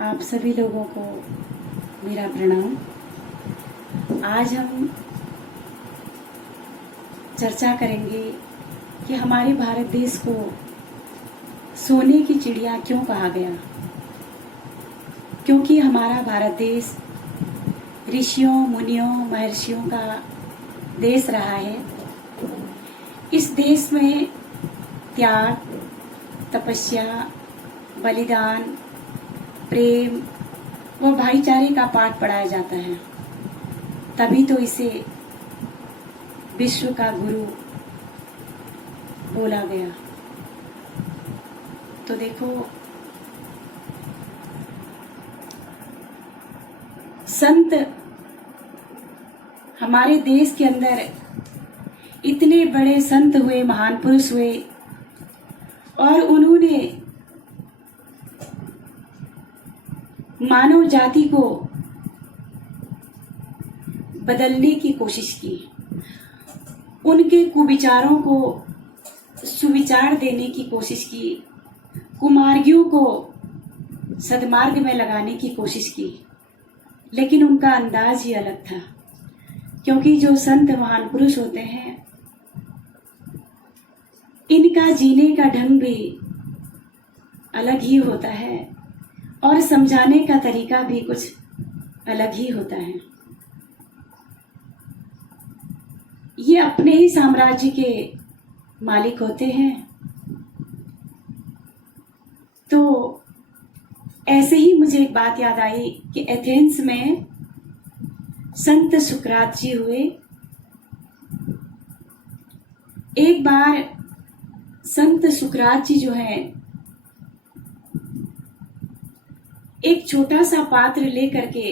आप सभी लोगों को मेरा प्रणाम। आज हम चर्चा करेंगे कि हमारे भारत देश को सोने की चिड़िया क्यों कहा गया। क्योंकि हमारा भारत देश ऋषियों, मुनियों, महर्षियों का देश रहा है। इस देश में त्याग, तपस्या, बलिदान, प्रेम व भाईचारे का पाठ पढ़ाया जाता है। तभी तो इसे विश्व का गुरु बोला गया। तो देखो, संत हमारे देश के अंदर इतने बड़े संत हुए, महान पुरुष हुए, और उन्होंने मानव जाति को बदलने की कोशिश की। उनके कुविचारों को सुविचार देने की कोशिश की, कुमार्गियों को सद्मार्ग में लगाने की कोशिश की। लेकिन उनका अंदाज ही अलग था। क्योंकि जो संत महान पुरुष होते हैं, इनका जीने का ढंग भी अलग ही होता है और समझाने का तरीका भी कुछ अलग ही होता है। ये अपने ही साम्राज्य के मालिक होते हैं। तो ऐसे ही मुझे एक बात याद आई कि एथेंस में संत सुकरात जी हुए। एक बार संत सुकरात जी जो हैं, एक छोटा सा पात्र लेकर के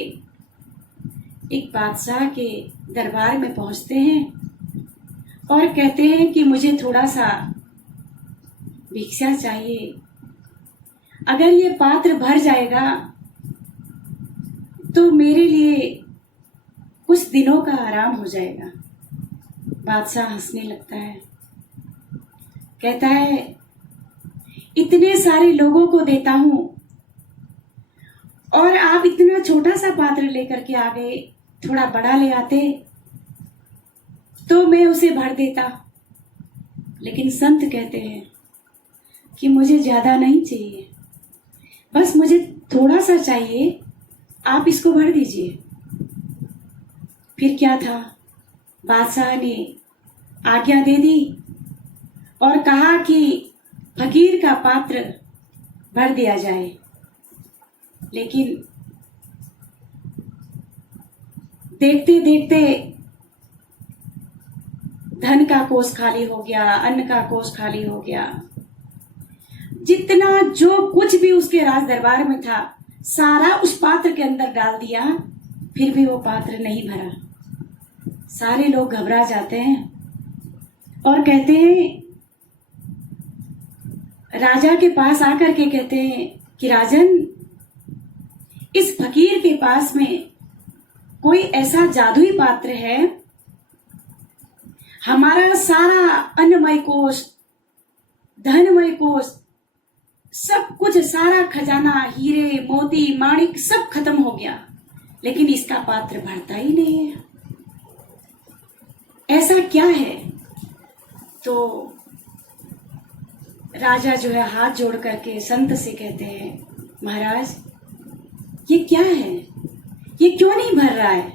एक बादशाह के दरबार में पहुंचते हैं और कहते हैं कि मुझे थोड़ा सा भिक्षा चाहिए। अगर ये पात्र भर जाएगा तो मेरे लिए कुछ दिनों का आराम हो जाएगा। बादशाह हंसने लगता है, कहता है, इतने सारे लोगों को देता हूं और आप इतना छोटा सा पात्र लेकर के आ गए। थोड़ा बड़ा ले आते तो मैं उसे भर देता। लेकिन संत कहते हैं कि मुझे ज्यादा नहीं चाहिए, बस मुझे थोड़ा सा चाहिए, आप इसको भर दीजिए। फिर क्या था, बादशाह ने आज्ञा दे दी और कहा कि फकीर का पात्र भर दिया जाए। लेकिन देखते देखते धन का कोष खाली हो गया, अन्न का कोष खाली हो गया। जितना जो कुछ भी उसके राज दरबार में था, सारा उस पात्र के अंदर डाल दिया। फिर भी वो पात्र नहीं भरा। सारे लोग घबरा जाते हैं और कहते हैं, राजा के पास आकर के कहते हैं कि राजन, इस फकीर के पास में कोई ऐसा जादुई पात्र है, हमारा सारा अन्नमय कोष, धनमय कोष, सब कुछ, सारा खजाना, हीरे मोती माणिक सब खत्म हो गया, लेकिन इसका पात्र भरता ही नहीं है। ऐसा क्या है? तो राजा जो है हाथ जोड़ करके संत से कहते हैं, महाराज, ये क्या है? ये क्यों नहीं भर रहा है?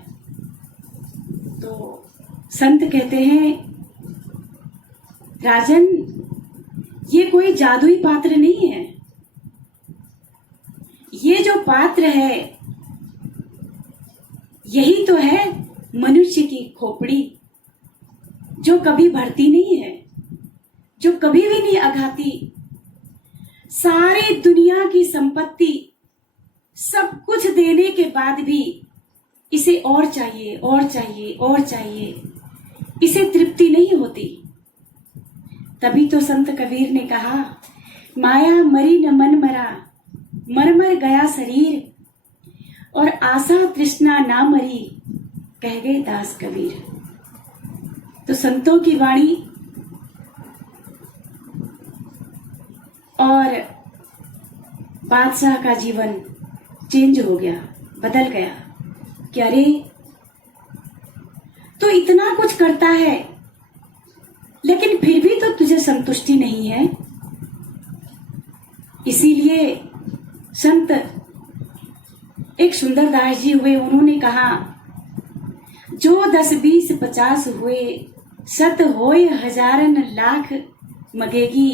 तो संत कहते हैं, राजन, ये कोई जादुई पात्र नहीं है। ये जो पात्र है, यही तो है मनुष्य की खोपड़ी, जो कभी भरती नहीं है, जो कभी भी नहीं अघाती। सारी दुनिया की संपत्ति, सब कुछ देने के बाद भी इसे और चाहिए, और चाहिए, और चाहिए, इसे तृप्ति नहीं होती। तभी तो संत कबीर ने कहा, माया मरी न मन मरा, मर मर गया शरीर, और आशा तृष्णा ना मरी, कह गए दास कबीर। तो संतों की वाणी और बादशाह का जीवन चेंज हो गया, बदल गया कि अरे तो इतना कुछ करता है लेकिन फिर भी तो तुझे संतुष्टि नहीं है। इसीलिए संत एक सुंदर दास जी हुए, उन्होंने कहा जो 10 20 50 हुए, सत होए हजारन लाख मगेगी,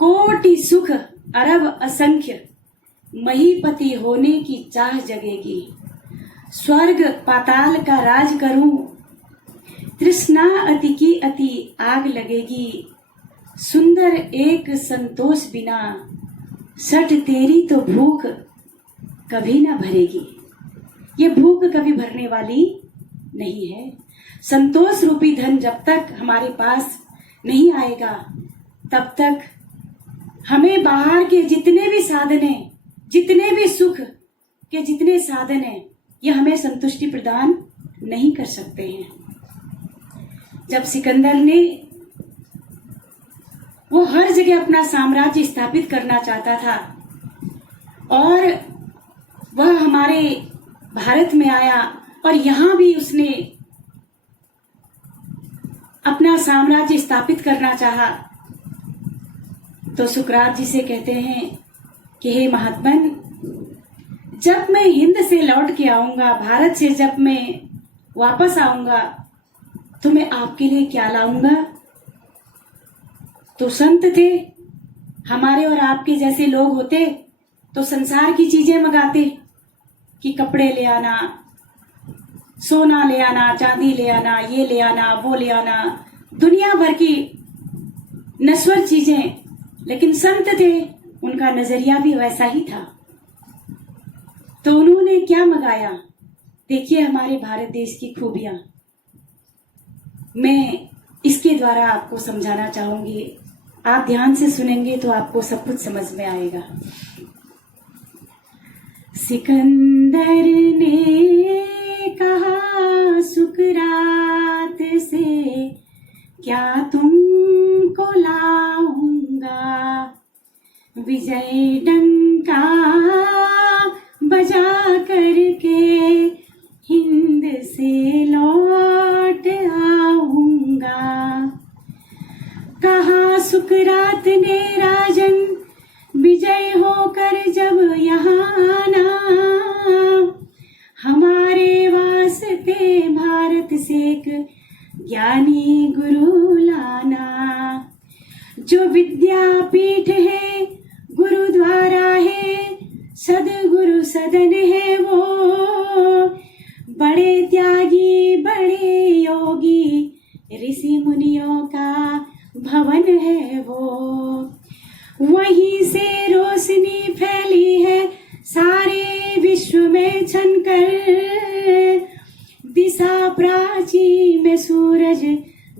कोटि सुख अरब असंख्य, महीपति होने की चाह जगेगी। स्वर्ग पाताल का राज करूं, तृष्णा अति की अति आग लगेगी। सुंदर एक संतोष बिना, सठ तेरी तो भूख कभी ना भरेगी। ये भूख कभी भरने वाली नहीं है। संतोष रूपी धन जब तक हमारे पास नहीं आएगा तब तक हमें बाहर के जितने भी साधन हैं, जितने भी सुख के जितने साधन हैं, ये हमें संतुष्टि प्रदान नहीं कर सकते हैं। जब सिकंदर ने वो हर जगह अपना साम्राज्य स्थापित करना चाहता था और वह हमारे भारत में आया और यहां भी उसने अपना साम्राज्य स्थापित करना चाहा, तो सुकरात जी से कहते हैं कि हे महात्मन, जब मैं हिंद से लौट के आऊंगा, भारत से जब मैं वापस आऊंगा तो मैं आपके लिए क्या लाऊंगा। तो संत थे, हमारे और आपके जैसे लोग होते तो संसार की चीजें मंगाते कि कपड़े ले आना, सोना ले आना, चांदी ले आना, ये ले आना, वो ले आना, दुनिया भर की नश्वर चीजें। लेकिन संत थे, उनका नजरिया भी वैसा ही था। तो उन्होंने क्या मंगाया, देखिए हमारे भारत देश की खूबियां। मैं इसके द्वारा आपको समझाना चाहूंगी, आप ध्यान से सुनेंगे तो आपको सब कुछ समझ में आएगा। सिकंदर ने कहा सुकरात से, क्या तुमको लाऊंगा, विजय डंका बजा करके हिंद से लौट आऊंगा। कहा सुकरात ने राजन, विजय होकर जब यहाँ आना, हमारे वास्ते भारत से एक ज्ञानी गुरु लाना। जो विद्यापीठ है, गुरुद्वारा है, सदगुरु सदन है वो, बड़े त्यागी बड़े योगी ऋषि मुनियों का भवन है वो। वहीं से रोशनी फैली है सारे विश्व में छनकर, दिशा प्राची में सूरज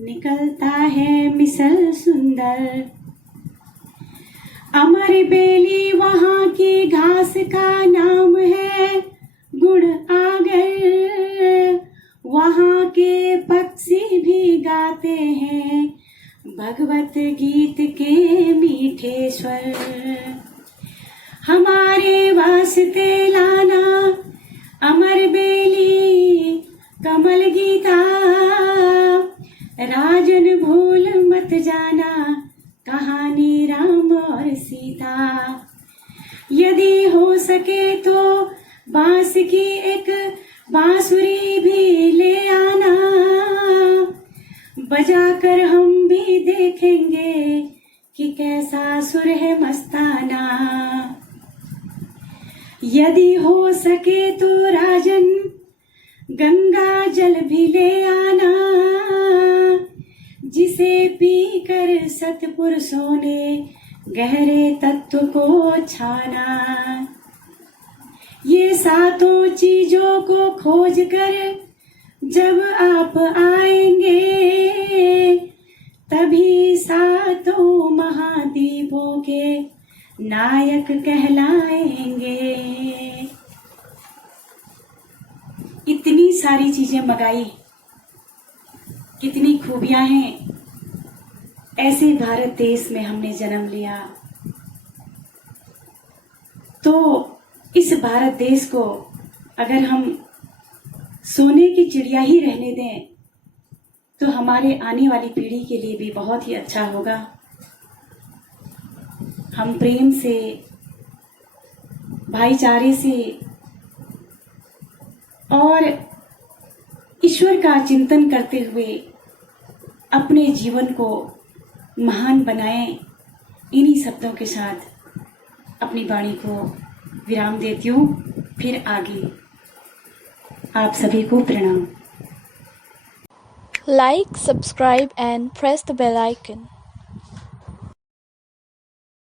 निकलता है मिसल सुंदर। अमर बेली वहाँ की घास का नाम है गुड़ आगर, वहाँ के पक्षी भी गाते हैं भगवत गीत के मीठे स्वर। हमारे वास्ते लाना अमर बेली कमल गीता, राजन भूल मत जाना कहानी राम और सीता। यदि हो सके तो बांस की एक बांसुरी भी ले आना, बजाकर हम भी देखेंगे कि कैसा सुर है मस्ताना। यदि हो सके तो राजन गंगा जल भी ले आना, जिसे पीकर सतपुरुषों ने गहरे तत्व को छाना। ये सातों चीजों को खोज कर जब आप आएंगे, तभी सातों महाद्वीपों के नायक कहलाएंगे। इतनी सारी चीजें मंगाई, कितनी खूबियां हैं। ऐसे भारत देश में हमने जन्म लिया तो इस भारत देश को अगर हम सोने की चिड़िया ही रहने दें तो हमारे आने वाली पीढ़ी के लिए भी बहुत ही अच्छा होगा। हम प्रेम से, भाईचारे से और ईश्वर का चिंतन करते हुए अपने जीवन को महान बनाएं। इन्हीं शब्दों के साथ अपनी वाणी को विराम देती हूँ। फिर आगे आप सभी को प्रणाम। Like, subscribe and press the bell icon.